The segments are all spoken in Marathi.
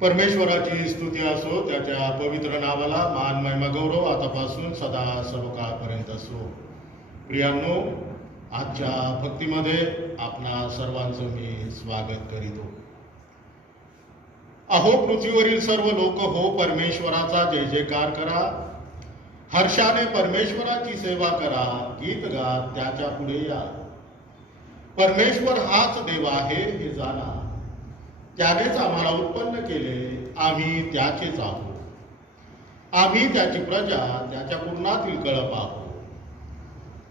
परमेश्वराची स्तुती असो, त्याच्या पवित्र नावाला मान महिमा गौरव आतापासून सदा सर्व काळपर्यंत असो. प्रियांनो, आजच्या भक्तीमध्ये आपणा सर्वांचं मी स्वागत करीतो. अहो पृथ्वीवरील सर्व लोक हो, परमेश्वराचा जय जयकार करा. हर्षाने परमेश्वराची सेवा करा, गीत गात त्याच्या पुढे या. परमेश्वर हाच देव आहे हे जाणा. त्यानेच आम्हाला उत्पन्न केले, आम्ही त्याचेच आहोत. आम्ही त्याची प्रजा, त्याच्या कुर्णातील कळप आहोत.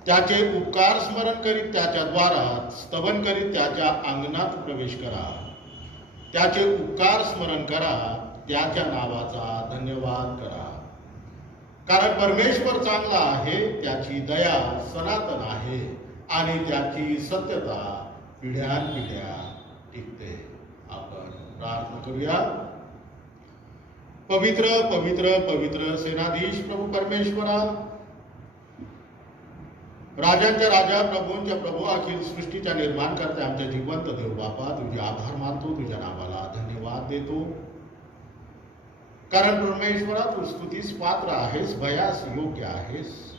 त्याचे उपकार स्मरण करीत त्याच्या द्वारात, स्तवन करीत त्याच्या अंगणात प्रवेश करा. त्याचे उपकार स्मरण करा, त्याच्या नावाचा धन्यवाद करा. कारण परमेश्वर चांगला आहे, त्याची दया सनातन आहे आणि त्याची सत्यता पिढ्यानपिढ्या टिकते. आपण प्रार्थना करूया. पवित्र पवित्र पवित्र सेनाधीश प्रभू परमेश्वरा, राजांच्या राजा, प्रभूंच्या प्रभू, अखिल सृष्टीच्या निर्माण करते आमच्या जिवंत देव बापा, तुझे आभार मानतो, तुझ्या नावाला धन्यवाद देतो. कारण परमेश्वरा तू स्तुतीस पात्र आहेस, भयास योग्य आहेस.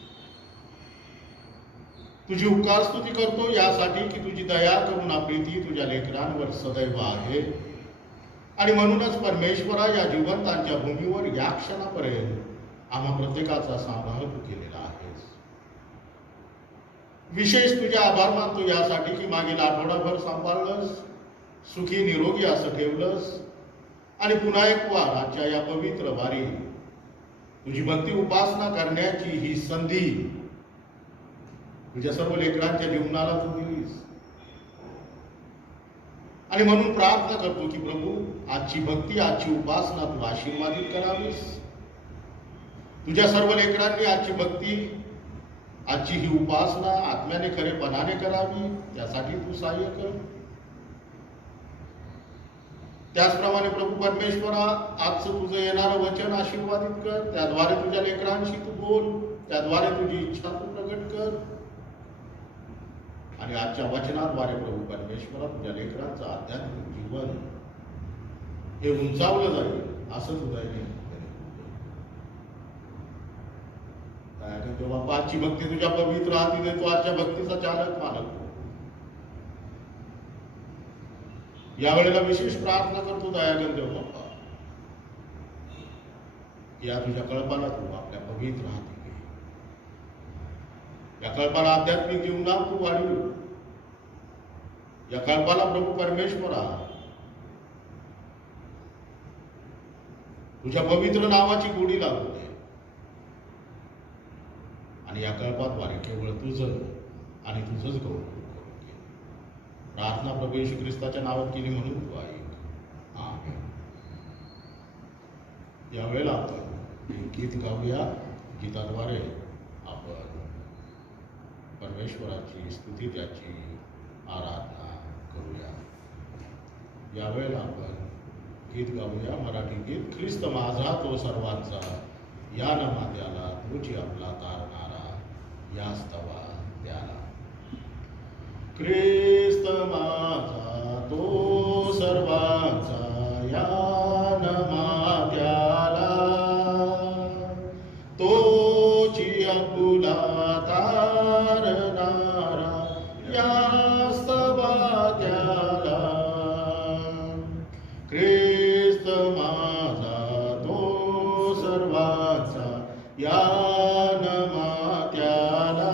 तुझी उपकार स्तुती करतो यासाठी की तुझी दया करुणा प्रीती तुझ्या लेकरांवर सदैव आहे. आणि म्हणूनच परमेश्वरा, या जिवंतांच्या भूमीवर या क्षणापर्यंत आम्हा प्रत्येकाचा सांभाळ तू केलेला आहेस. विशेष तुझे आभार मानतो यासाठी की मागील आठवडाभर सांभाळलंस, सुखी निरोगी असं ठेवलंस आणि पुन्हा एक वार आजच्या या पवित्र वारी तुझी भक्ती उपासना करण्याची ही संधी तुझ्या सर्व लेकरांच्या जीवनाला तू दिलीस. आणि म्हणून प्रार्थना करतो की प्रभू, आजची भक्ती, आजची उपासना तू आशीर्वादित करावीस. तुझ्या सर्व लेकरांनी आजची भक्ती, आजची ही उपासना आत्म्याने खरेपणाने करावी, त्यासाठी तू सहाय्य कर. त्याचप्रमाणे प्रभू परमेश्वरा, आजचं तुझं येणारं वचन आशीर्वादित कर. त्याद्वारे तुझ्या लेकरांशी तू बोल, त्याद्वारे तुझी इच्छा तू प्रगट कर. आणि आजच्या वचनाद्वारे प्रभू परमेश्वरा, तुझ्या लेकरांचं आध्यात्मिक जीवन हे उंचावलं जाईल असं तुझं तेव्हा आजची भक्ती तुझ्या पवित्र हाती देतो. आजच्या भक्तीचा चालक मालक यावेळेला विशेष प्रार्थना करतो दयागण देव बाप्पा, या तुझ्या कळपाला तू आपल्या पवित्र हाती घे. या कल्पाला आध्यात्मिक जीवनात तू वाढव. या कल्पाला प्रभू परमेश्वरा तुझ्या पवित्र नावाची गोडी लागू दे. आणि या कल्पाद्वारे केवळ तुझं आणि तुझंच गौरव करून घे. प्रार्थना प्रभू येशू ख्रिस्ताच्या नावात केली म्हणून तू ऐक. आमेन. यावेळेला आपण गीत गाऊया. गीताद्वारे आपण परमेश्वराची स्तुती, त्याची आराधना करूया. यावेळेला आपण गीत गाऊया. मराठी गीत. ख्रिस्त माझा तो सर्वांचा, या नमाद्याला तुझी आपला तारणारा, या स्तवा त्याला. ख्रिस्त माझा तो सर्वांचा, या नमाद्याला तोची आपुला तारणारा, या स्तवा त्याला. ख्रिस्त माझा तो सर्वांचा, या नमाद्याला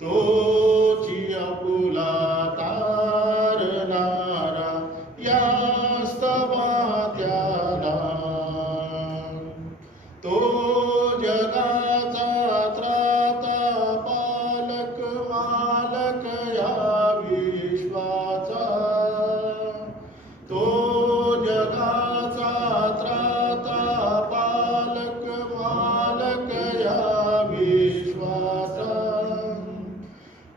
तोची आपुला तारणारा, या स्तवा त्याला. तो जगाचा त्राता पालक मालक या विश्वाचा. तो जगाचा त्राता पालक मालक या विश्वाचा.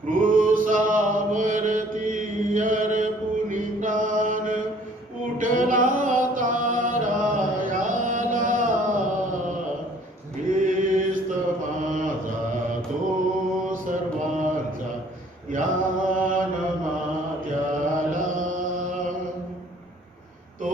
क्रूसावरती अर्पुनी प्राण उठला तारा याला. ख्रिस्त माझा तो सर्वांचा, या नमाद्याला. तो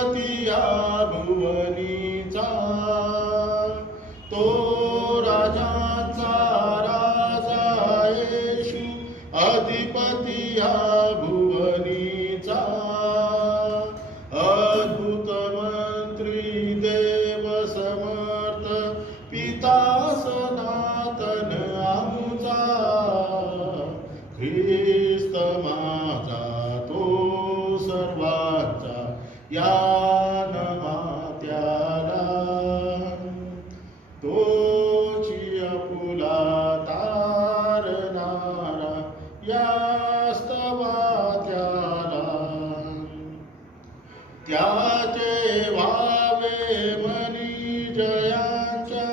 अधिपती या भुवनीचा, तो राजांचा राजा येशू, अधिपती या भुवनीचा, अद्भुत मंत्री देव समर्थ, पिता सनातन आमचा, ख्रिस्त माझा तो सर्वांचा, या नमात्याला, तोची आपुला तारणारा, या स्तवात्याला, त्याचे व्हावे मनी जयांच्या,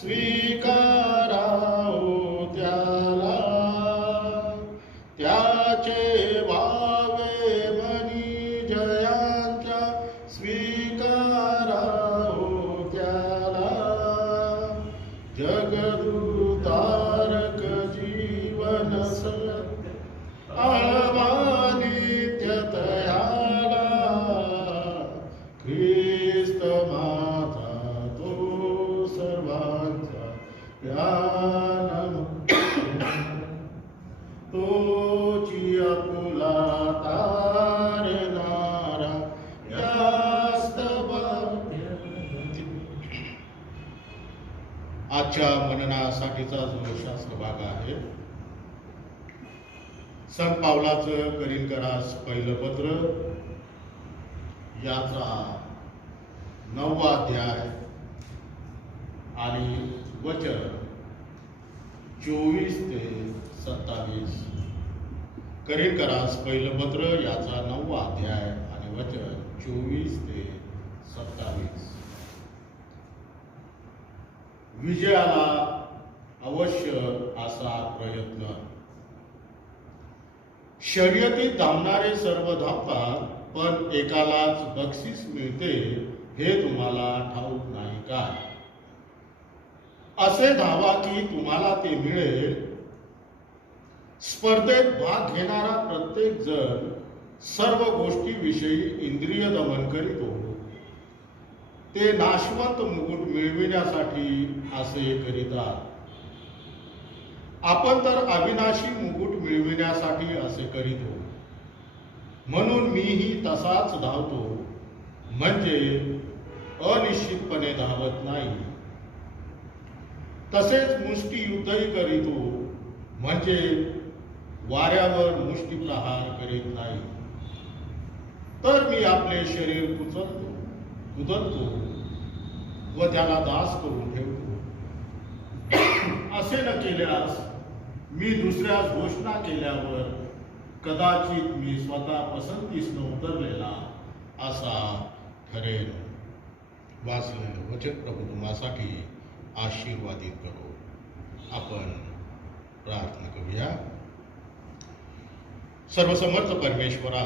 स्वीकाराओ त्याला, त्याचे व्हावे मनी जयांच्या, स्वीकाराओ त्याला, जगदुतारक जीवन नित्यतयाला, ख्रिस्त माझा तो सर्वांचा, या तोची आपुला तारणारा, या आजच्या मननासाठीचा जो शास्त्र भाग आहे, संत पावलाचं करीनकरास पहिलं पत्र, याचा 9वा अध्याय आणि वचन 24 ते 27. करीनकरास पहिलं पत्र, याचा 9वा अध्याय आणि वचन 24 ते 27. विजयाला अवश्य असा प्रयत्न. शर्यतीत धावणारे सर्व धावतात, पण एकालाच बक्षीस मिळते हे तुम्हाला ठाऊक नाही काय? असे धावा की तुम्हाला ते मिळेल. स्पर्धेत भाग घेणारा प्रत्येक जण सर्व गोष्टीविषयी इंद्रिय दमन करीतो. ते नाशवंत मुकुट मिळविण्यासाठी असे करीतात. आपण तर अविनाशी मुकुट मिळविण्यासाठी असे करीतो. म्हणून मीही तसाच धावतो, म्हणजे अनिश्चितपणे धावत नाही. तसेच मुष्टियुद्धही करीतो, म्हणजे वाऱ्यावर मुष्टिप्रहार करीत नाही. तर मी आपले शरीर कुचलतो व त्याला दास करून ठेवतो. असे न केल्यास मी दुसऱ्यास घोषणा केल्यावर कदाचित मी स्वतः पसंतीस न उतरलेला असा ठरेल. वाचलेलं वचन प्रभू तुम्हासाठी आशीर्वादित करो. आपण प्रार्थना करूया. सर्वसमर्थ परमेश्वरा,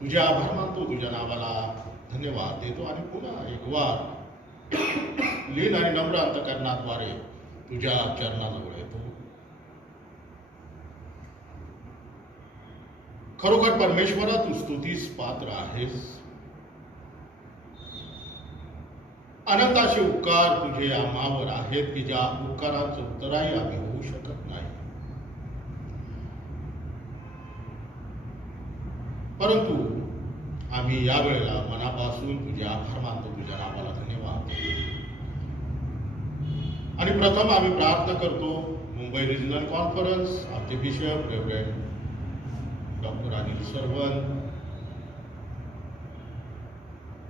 तुझे आभार मानतो, तुझ्या नावाला धन्यवाद देतो आणि पुन्हा एक वार लीन आणि नम्र अंतकरणाद्वारे तुझ्या चरणाजवळ येतो. खरोखर परमेश्वरा, तू स्तुतीस पात्र आहेस. अनंताचे उपकार तुझे आम्हावर आहेत की ज्या उपकारांचं उत्तराही आम्ही होऊ शकत नाही. परंतु आम्ही यावेळेला मनापासून तुझे आभार मानतो, तुझ्या नावाला धन्यवाद. आणि प्रथम आम्ही प्रार्थना करतो मुंबई रिजनल कॉन्फरन्स, आमचे bishop reverend doctor Anil Sarvan,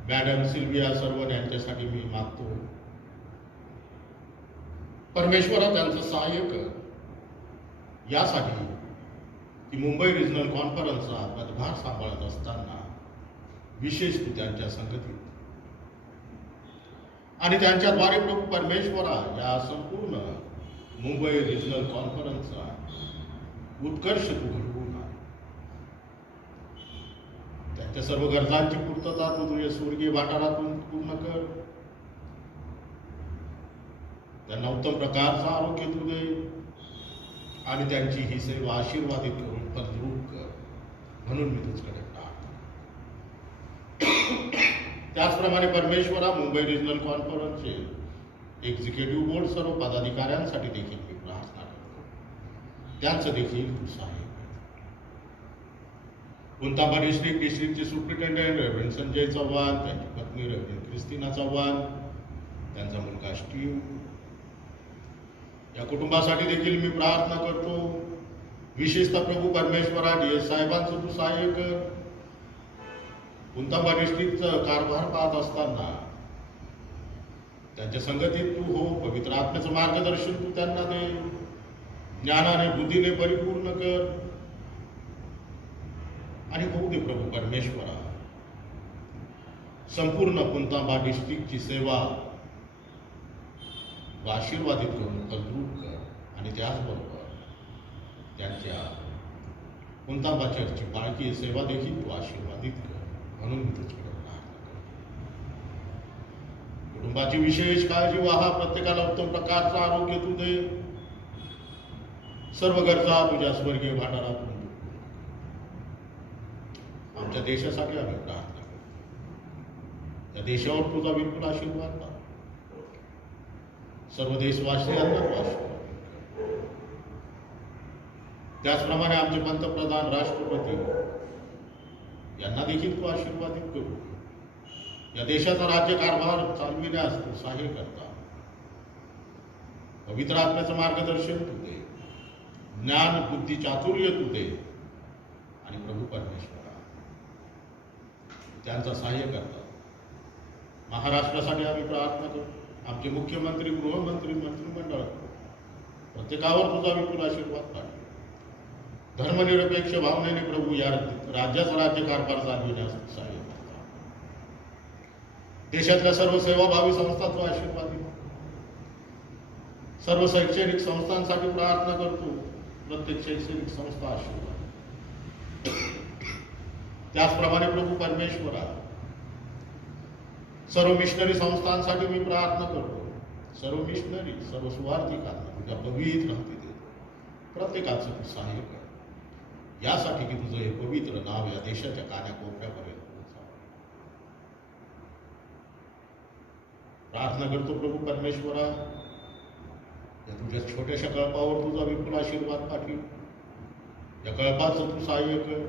madam Sylvia Sarvan यांच्यासाठी मी मागतो. परमेश्वरा, त्यांचं सहाय्य कर यासाठी की मुंबई रिजनल कॉन्फरन्सचा पदभार सांभाळत असताना विशेष तू त्यांच्या संगतीत आणि त्यांच्याद्वारे प्रभू परमेश्वरा या संपूर्ण मुंबई रिजनल कॉन्फरन्सचा उत्कर्ष तू घडवून आण. त्यांच्या सर्व गरजांची पूर्तता तू तुझ्या स्वर्गीय वाटारातून पूर्ण कर. त्यांना उत्तम प्रकारचं आरोग्य तू दे आणि त्यांची ही सेवा आशीर्वादित करून फलद्रूप कर, म्हणून मी तुझ्याकडे प्रार्थना. त्याचप्रमाणे परमेश्वरा मुंबई रिजनल कॉन्फरन्सचे एक्झिक्युटिव्ह बोर्ड सर्व पदाधिकाऱ्यांसाठी देखील मी प्रार्थना करतो, त्यांचं देखील सहाय्य. कुंताबा डिस्ट्रिक्टचे सुप्रिटेंडेंट रेव्हरंड संजय चव्हाण, त्यांची पत्नी रेव्हरंड क्रिस्टिना चव्हाण, त्यांचा मुलगा स्टीव्ह, या कुटुंबासाठी देखील मी प्रार्थना करतो. विशेषतः प्रभू परमेश्वरा DS साहेबांचं तू सहाय्य कर. कुंताबा डिस्ट्रिक्टचं कारभार पाहत असताना त्यांच्या संगतीत तू हो, पवित्र आत्म्याचं मार्गदर्शन तू त्यांना दे, ज्ञानाने बुद्धीने परिपूर्ण कर आणि होऊ दे प्रभू परमेश्वरा. संपूर्ण कुंताबा डिस्ट्रिक्टची सेवा आशीर्वादित करून फलद्रूप कर आणि त्याचबरोबर त्यांच्या कुंताबा चर्चची बाळकी सेवा देखील तू आशीर्वादित कर, म्हणून मी तुझ्याकडे प्रार्थना करतो. कुटुंबाची विशेष काळजी व्हा, प्रत्येकाला उत्तम प्रकारचं आरोग्य तू दे, सर्व गरजा तुझ्या स्वर्गीय भांडारातून. आमच्या देशासाठी आम्ही प्रार्थना करतो, त्या देशावर तुझा बिलकुल आशीर्वाद पहा, सर्व देशवासियांना तू आशीर्वाद. त्याचप्रमाणे आमचे पंतप्रधान, राष्ट्रपती यांना देखील तू आशीर्वादित करू, या देशाचा राज्यकारभार चालविण्यास तू सहाय्य करता. पवित्र आत्म्याचं मार्गदर्शन तू दे, ज्ञान बुद्धी चातुर्य तू दे आणि प्रभू परमेश्वरा त्यांचा सहाय्य करता. महाराष्ट्रासाठी आम्ही प्रार्थना करतो. आमचे मुख्यमंत्री, गृहमंत्री, मंत्रिमंडळ प्रत्येकावर तुझा विपुल आशीर्वाद पाठव. धर्मनिरपेक्ष भावनेने प्रभू या राज्याचा राज्यकारभार चालविण्यास सहाय्य करता. देशातल्या सर्व सेवाभावी संस्थांचा आशीर्वाद दे. सर्व शैक्षणिक संस्थांसाठी प्रार्थना करतो, प्रत्येक शैक्षणिक संस्था आशीर्वाद. त्याचप्रमाणे प्रभू परमेश्वरा सर्व मिशनरी संस्थांसाठी मी प्रार्थना करतो. सर्व मिशनरी, सर्व सुवार्थिकांना तुझ्या पवित्र हाती देतो. प्रत्येकाचं तू सहाय्य कर, यासाठी की तुझं हे पवित्र नाव या देशाच्या कानाकोपऱ्यापर्यंत पोहोचावं. प्रार्थना करतो प्रभू परमेश्वरा, या तुझ्या छोट्याशा कळपावर तुझा विपुल आशीर्वाद पाठव. या कळपाचं तू सहाय्य कर.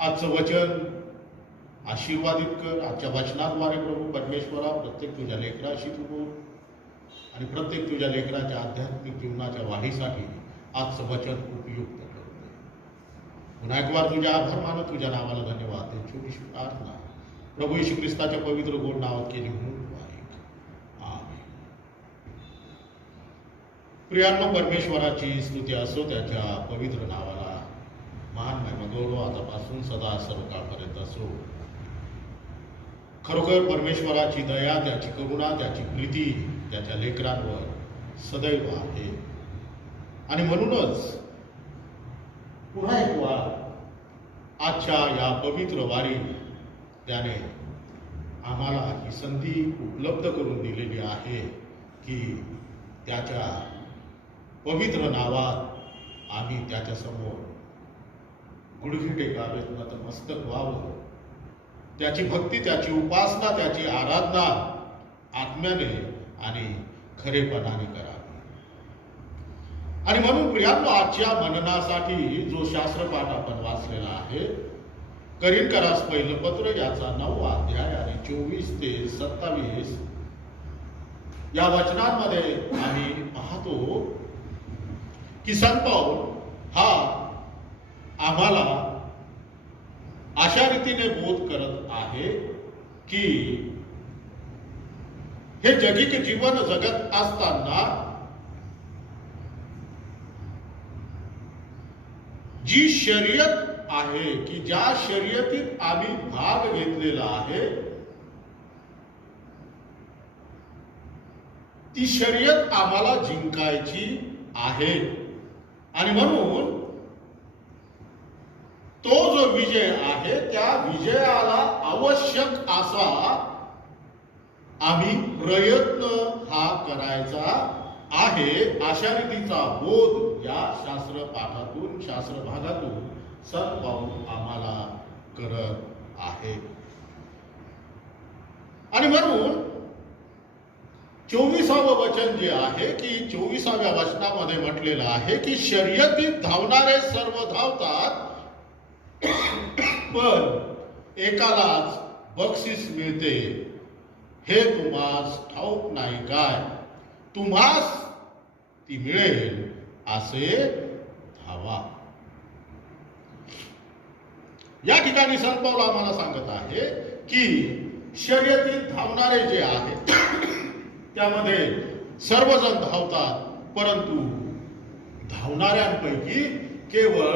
आजचं वचन आशीर्वादित कर. आजच्या वचनाद्वारे प्रभू परमेश्वरा प्रत्येक तुझ्या लेकराशी तू बोल आणि प्रत्येक तुझ्या लेकराच्या आध्यात्मिक जीवनाच्या वाढीसाठी आजचं वचन उपयुक्त करते. पुन्हा एक वार तुझ्या आभार मानत तुझ्या नावाला धन्यवाद. ते छोटीशी प्रार्थना प्रभू येशू ख्रिस्ताच्या पवित्र गोड नावात केली म्हणून आमेन. प्रियांनो, परमेश्वराची स्तुती असो, त्याच्या पवित्र नावाला महान महिमा गौरव आतापासून सदा सर्व काळपर्यंत असो. खरोखर परमेश्वराची दया, त्याची करुणा, त्याची प्रीती त्याच्या लेकरांवर सदैव आहे आणि म्हणूनच पुन्हा एक वार आजच्या या पवित्र वारी त्याने आम्हाला ही संधी उपलब्ध करून दिलेली आहे की त्याच्या पवित्र नावात आम्ही त्याच्यासमोर गुडघे टेकावेत, नतमस्तक व्हावं. त्याची भक्ती, त्याची उपासना, त्याची आराधना आत्म्याने आणि खरेपणाने करावी. आणि म्हणून प्रियांनो, आजच्या मननासाठी जो शास्त्रपाठ आपण वाचलेला आहे, करीनकरास पहिलं पत्र याचा 9वा अध्याय आणि 24 ते 27 या वचनांमध्ये आम्ही पाहतो की संत पौल हा आम्हाला अशा रीतीने बोध करत आहे की हे जगिक जीवन जगत असताना जी शर्यत आहे, की ज्या शर्यतीत आम्ही भाग घेतलेला आहे, ती शर्यत आम्हाला जिंकायची आहे. आणि म्हणून तो जो विजय आहे, त्या विजयाला आवश्यक असा आम्ही प्रयत्न हा करायचा आहे. अशा रीतीचा बोध या शास्त्र पाठातून, शास्त्र भागातून संत पौल आम्हाला करत आहे. आणि म्हणून 24वं वचन जे आहे की 24व्या वचनामध्ये म्हटलेलं आहे की शर्यतीत धावणारे सर्व धावतात, पण एकालाच बक्षीस मिळते, हे तुम्हास ठाऊक नाही काय? तुम्हास ती मिळेल असे धावा. या ठिकाणी संत पाऊल आम्हाला सांगत आहे की शर्यतीत धावणारे जे आहेत त्यामध्ये सर्वजण धावतात, परंतु धावणाऱ्यांपैकी केवळ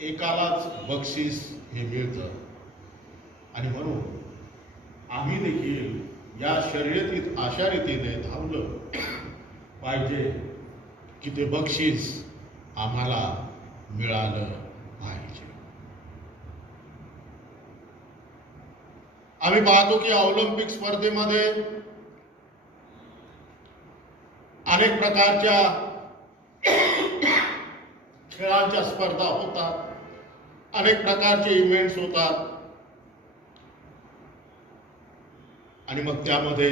एकालाच बक्षीस हे मिळतं. आणि म्हणून आम्ही देखील या शर्यतीत अशा रीतीने धावलं पाहिजे की ते बक्षीस आम्हाला मिळालं पाहिजे. आम्ही पाहतो की ऑलिम्पिक स्पर्धेमध्ये अनेक प्रकारच्या खेळांच्या स्पर्धा होतात, अनेक प्रकारचे इव्हेंट्स होतात, आणि मग त्यामध्ये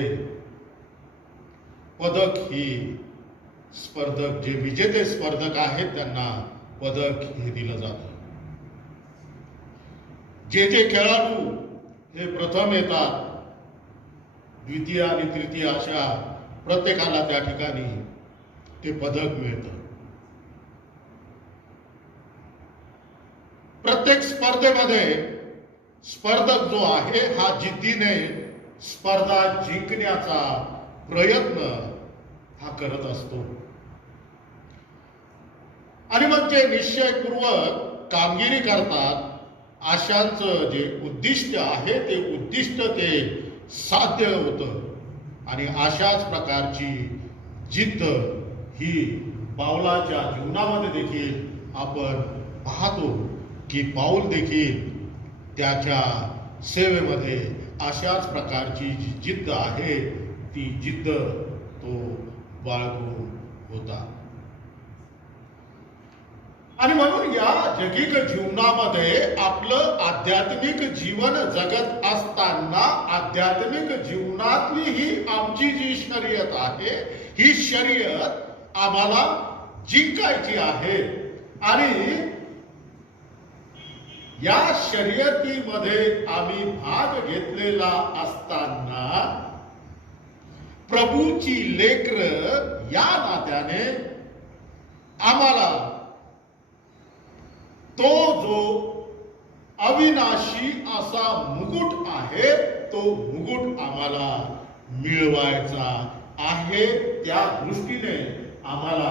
पदक ही स्पर्धक, जे विजेते स्पर्धक आहेत त्यांना पदक हे दिलं जातं. जे खेळाडू हे प्रथम येतात, द्वितीय आणि तृतीय अशा प्रत्येकाला त्या ठिकाणी ते पदक मिळतं. प्रत्येक स्पर्धेमध्ये स्पर्धक जो आहे हा जिद्दीने स्पर्धा जिंकण्याचा प्रयत्न हा करत असतो. आणि मग जे निश्चयपूर्वक कामगिरी करतात अशांचं जे उद्दिष्ट आहे ते उद्दिष्ट ते साध्य होतं. आणि अशाच प्रकारची जिद्द ही पाऊलाच्या जीवनामध्ये देखील आपण पाहतो की पाऊल देखील त्याच्या सेवेमध्ये अशाच प्रकारची जी जिद्द आहे ती जिद्द तो बाळगून होता. आणि म्हणून या जगिक जीवनामध्ये आपलं आध्यात्मिक जीवन जगत असताना आध्यात्मिक जीवनातली ही आमची जी शर्यत आहे ही शर्यत आम्हाला जिंकायची आहे. आणि या शर्यतीमध्ये आम्ही भाग घेतलेला असताना प्रभूची लेकरं या नात्याने आम्हाला तो जो अविनाशी असा मुकुट आहे तो मुकुट आम्हाला मिळवायचा आहे. त्या दृष्टीने आम्हाला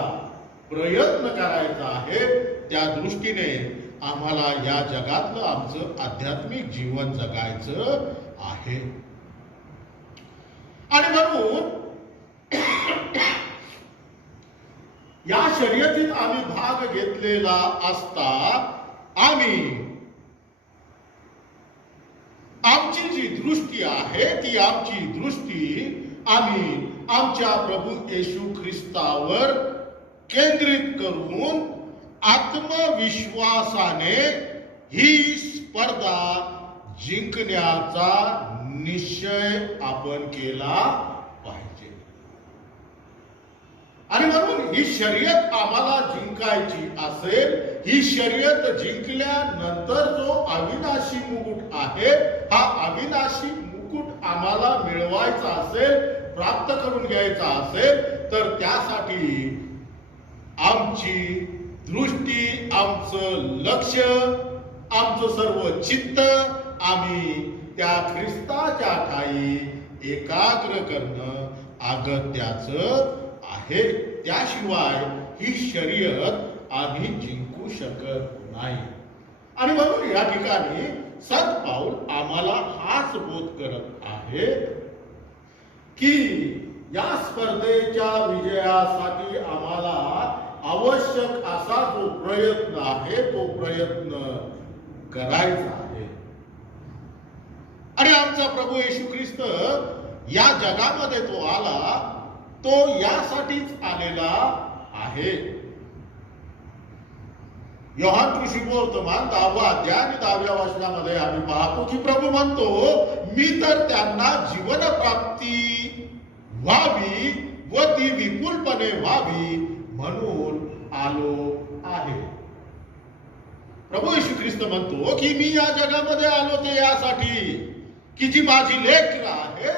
प्रयत्न करायचा आहे. त्या दृष्टीने आम्हाला या जगातलं आमचं आध्यात्मिक जीवन जगायचं आहे. आणि म्हणून या शर्यतीत आम्ही भाग घेतलेला असता आम्ही आमची जी दृष्टी आहे ती आमची दृष्टी आम्ही आमच्या प्रभू येशू ख्रिस्तावर केंद्रित करून आत्मविश्वासाने ही स्पर्धा जिंकण्याचा निश्चय आपण केला पाहिजे. आणि म्हणून ही शर्यत आम्हाला जिंकायची असेल, ही शर्यत जिंकल्यानंतर जो अविनाशी मुकुट आहे हा अविनाशी मुकुट आम्हाला मिळवायचा असेल, प्राप्त करून घ्यायचा असेल, तर त्यासाठी आमची दृष्टी, आमचं लक्ष, आमचं सर्व चित्त आम्ही त्या ख्रिस्ताच्या ठाई एकाग्र करणं अगत्याचं आहे. त्याशिवाय ही शर्यत आम्ही जिंकू शकत नाही. आणि म्हणून या ठिकाणी संत पाऊल आम्हाला हाच बोध करत आहे की या स्पर्धेच्या विजयासाठी आम्हाला आवश्यक असा जो प्रयत्न आहे तो प्रयत्न करायचा आहे. आणि आमचा प्रभू येशू ख्रिस्त या जगामध्ये तो आला, तो यासाठीच आलेला आहे. योहान ऋषिवर्तमान 10वा अध्याय आणि 10व्या वचनामध्ये आम्ही पाहतो की प्रभू म्हणतो, मी तर त्यांना जीवन प्राप्ती व्हावी व ती विपुलपणे व्हावी म्हणून आलो आहे. प्रभू येशू ख्रिस्त म्हणतो की मी या जगामध्ये आलो ते यासाठी की जी माझी लेकरं आहे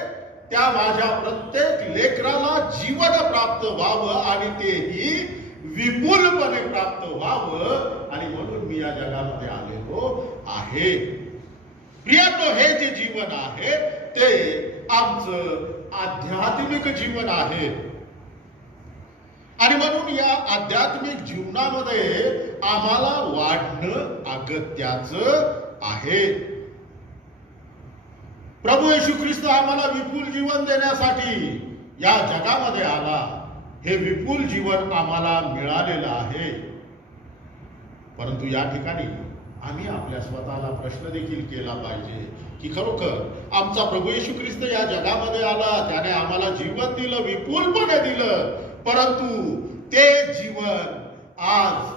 त्या माझ्या प्रत्येक लेकराला जीवन प्राप्त व्हावं आणि तेही विपुलपणे प्राप्त व्हावं, आणि म्हणून मी या जगामध्ये आलेलो आहे. प्रियांनो, हे जे जीवन आहे ते आमचं आध्यात्मिक जीवन आहे, आणि म्हणून या आध्यात्मिक जीवनामध्ये आम्हाला वाढणं अगत्याचं आहे. प्रभू येशू ख्रिस्त आम्हाला विपुल जीवन देण्यासाठी या जगामध्ये आला. हे विपुल जीवन आम्हाला मिळालेलं आहे. परंतु या ठिकाणी आम्ही आपल्या स्वतःला प्रश्न देखील केला पाहिजे की खरोखर आमचा प्रभू येशू ख्रिस्त या जगामध्ये आला, त्याने आम्हाला जीवन दिलं, विपुलपणे दिलं, परंतु ते जीवन आज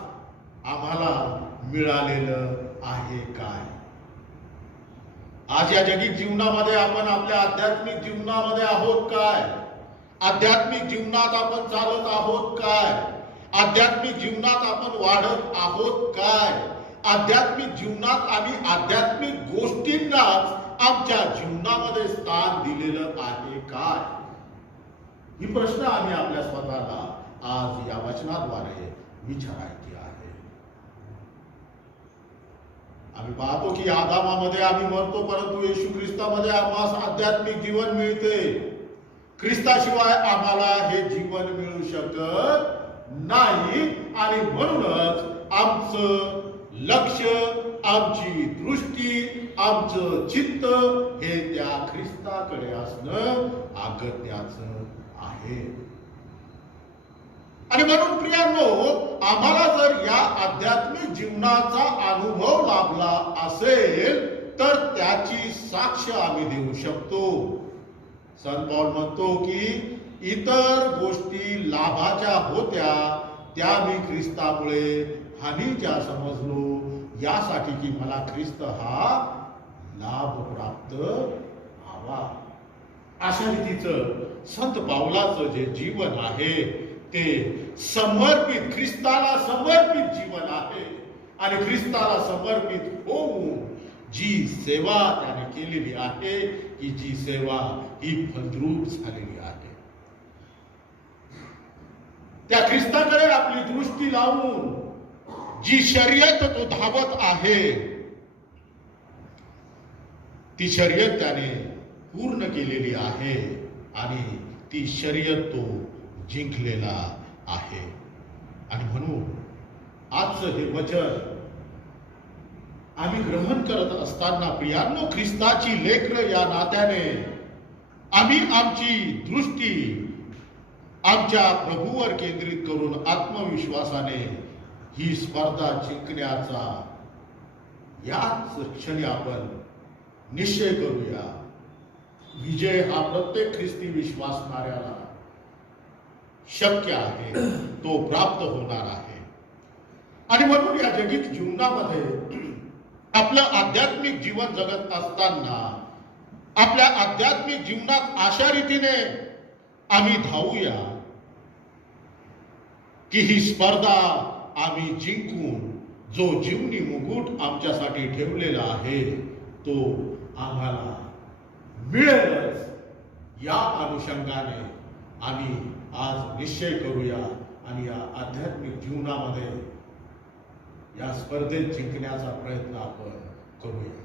आम्हाला मिळालेलं आहे काय? आज या जगिक जीवनामध्ये आपण आपल्या आध्यात्मिक जीवनामध्ये आहोत काय? आध्यात्मिक जीवनात आपण चालत आहोत काय? आध्यात्मिक जीवनात आपण वाढत आहोत काय? आध्यात्मिक जीवनात आम्ही आध्यात्मिक गोष्टींनाच आमच्या जीवनामध्ये स्थान दिलेलं आहे काय? ही प्रश्न आम्ही आपल्या स्वतःला आज या वचनाद्वारे विचारायची आहे. आम्ही पाहतो की आदामामध्ये आम्ही मरतो, परंतु येशू ख्रिस्तामध्ये आम्हाला आध्यात्मिक जीवन मिळते. ख्रिस्ताशिवाय आम्हाला हे जीवन मिळू शकत नाही, आणि म्हणूनच आमचं लक्ष, आमची दृष्टी, आमचं चित्त हे त्या ख्रिस्ताकडे असणं अगत्याचं आहे. आणि म्हणून प्रियांनो, आम्हाला जर या आध्यात्मिक जीवनाचा अनुभव लाभला असेल तर त्याची साक्ष आम्ही देऊ शकतो. संत पौल म्हणतो की इतर गोष्टी लाभाच्या होत्या, त्या मी ख्रिस्तामुळे हानीच्या समजलो, यासाठी की मला ख्रिस्त हा लाभ प्राप्त व्हावा. अशा रीतीचं संत पावलाचं जे जीवन आहे ते समर्पित, ख्रिस्ताला समर्पित जीवन आहे. आणि ख्रिस्ताला समर्पित होऊन जी सेवा त्याने केलेली आहे की जी सेवा ही फलद्रूप झालेली आहे. त्या ख्रिस्ताकडे आपली दृष्टी लावून जी शर्यत तो धावत आहे ती शर्यत त्याने पूर्ण केलेली आहे, आणि ती शर्यत तो जिंकलेला आहे. आणि म्हणून आजचं हे वचन आम्ही ग्रहण करत असताना प्रियांनो, ख्रिस्ताची लेकरं या नात्याने आम्ही आमची दृष्टी आमच्या प्रभूवर केंद्रित करून आत्मविश्वासाने ही स्पर्धा जिंकण्याचा याच क्षणी आपण निश्चय करूया. विजय हा प्रत्येक ख्रिस्ती विश्वासणाऱ्याला शक्य आहे, तो प्राप्त होणार आहे. आणि म्हणून या जगिक जीवनामध्ये आपलं आध्यात्मिक जीवन जगत असताना आपल्या आध्यात्मिक जीवनात अशा रीतीने आम्ही धावूया की ही स्पर्धा आम्ही जिंकून जो जीवनी मुकुट आमच्यासाठी ठेवलेला आहे तो आम्हाला मिळेलच. या अनुषंगाने आम्ही आज निश्चय करूया आणि या आध्यात्मिक जीवनामध्ये या स्पर्धेत जिंकण्याचा प्रयत्न आपण करूया.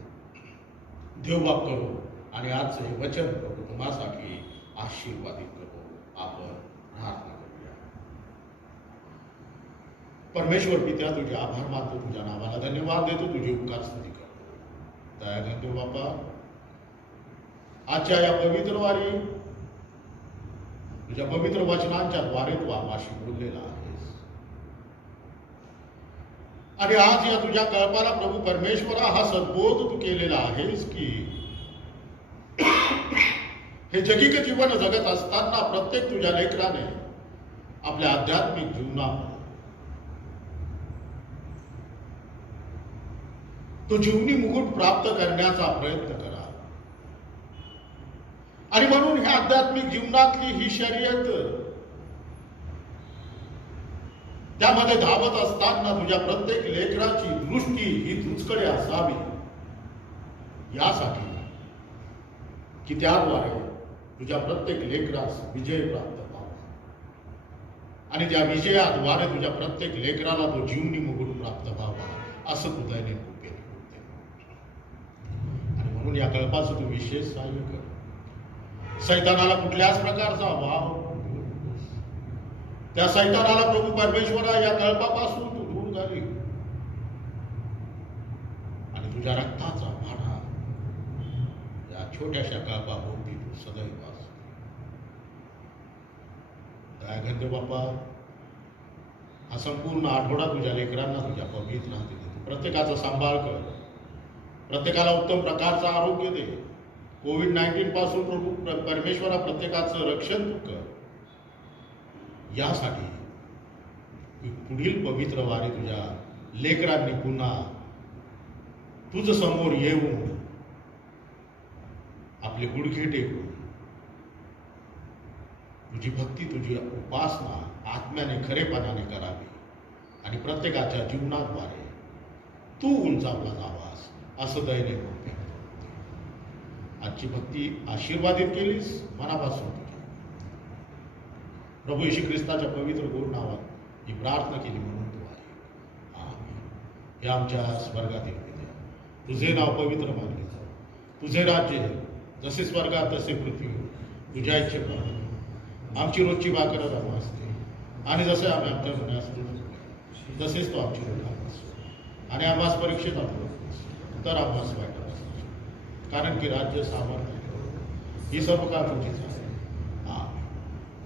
देवबाप करू आणि आजचं हे वचन प्रभू तुम्हासाठी आशीर्वादित करू. आपण प्रार्थना करूया. परमेश्वर पित्या, तुझे आभार मानतो, तुझ्या नावाला धन्यवाद देतो, तुझी उपकार स्तुती करतो. दया देव बापा, आजच्या या पवित्र वारी तुझ्या पवित्र वचनांच्या द्वारे तू आम्हाशी बोललेला आहेस. आणि आज या तुझ्या कळपाला प्रभू परमेश्वरा हा सद्बोध तू केलेला आहेस की हे जगिक जीवन जगत असताना प्रत्येक तुझ्या लेकराने आपल्या आध्यात्मिक जीवनात तो जीवनी मुकुट प्राप्त करण्याचा प्रयत्न करा. आणि म्हणून ह्या आध्यात्मिक जीवनातली ही शर्यत, त्यामध्ये धावत असताना तुझ्या प्रत्येक लेकराची दृष्टी ही तुझकडे असावी, यासाठी की त्याद्वारे तुझ्या प्रत्येक लेकरास विजय प्राप्त व्हावा आणि त्या विजयाद्वारे तुझ्या प्रत्येक लेकराला तो जीवनी मुकुट प्राप्त व्हावा, असं तू दैनिक केले होते. आणि म्हणून या कल्पाचं तू विशेष सहाय्य कर. सैतानाला कुठल्याच प्रकारचा वाव, त्या सैतानाला प्रभू परमेश्वरा या कल्पापासून तू दूर झाली आणि तुझ्या रक्ताचा भाडा या छोट्याशा कल्पाभोवती तू सदैव वास. दयागंध बाप्पा, हा संपूर्ण आठवडा तुझ्या लेकरांना तुझ्या पवित्र हाती देतो. प्रत्येकाचा सांभाळ कर, प्रत्येकाला उत्तम प्रकारचं आरोग्य दे. कोविड-19 पासून प्रभू परमेश्वरा प्रत्येकाचं रक्षण तू कर. यासाठी पुढील पवित्र वारी तुझ्या लेकरांनी पुन्हा तुझ समोर येऊन आपले गुडघे टेकून तुझी भक्ती, तुझी उपासना आत्म्याने खरेपणाने करावी आणि प्रत्येकाच्या जीवनाद्वारे तू उंचावला जावास, असं दैनिक होते. आजची भक्ती आशीर्वादित केलीस मनापासून तुझ्या प्रभू येशू ख्रिस्ताच्या पवित्र गोड नावात ही प्रार्थना केली म्हणून तू आहे. आमीन. हे आमच्या स्वर्गातील पित्या, तुझे नाव पवित्र मानले जाऊ, तुझे राज्य जसे स्वर्गात तसे पृथ्वीवर तुझ्या इच्छेप्रमाणे आमची रोजची भाकर असते आणि जसे आम्ही आमच्या गुन्ह्यास तसेच तो आमची रोज आणि आम्हास परीक्षेत आणतो तर आम्हास वाईट असतो, कारण की राज्य सामर्थ्य ही सर्व काळ तुझीच आहे.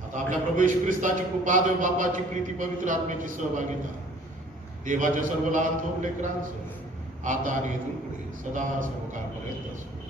आता आपल्या प्रभू येशू ख्रिस्ताची कृपा, देव बापाची प्रीती, पवित्र आत्म्याची सहभागिता देवाच्या सर्व लहान थोर लेकरांसह आता आणि इथून पुढे सदा सर्व काळपर्यंत असो.